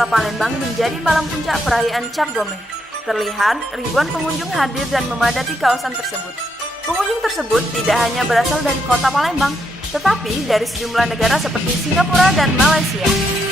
Kota Palembang menjadi malam puncak perayaan Cap Gomeh. Terlihat ribuan pengunjung hadir dan memadati kawasan tersebut. Pengunjung tersebut tidak hanya berasal dari Kota Palembang, tetapi dari sejumlah negara seperti Singapura dan Malaysia.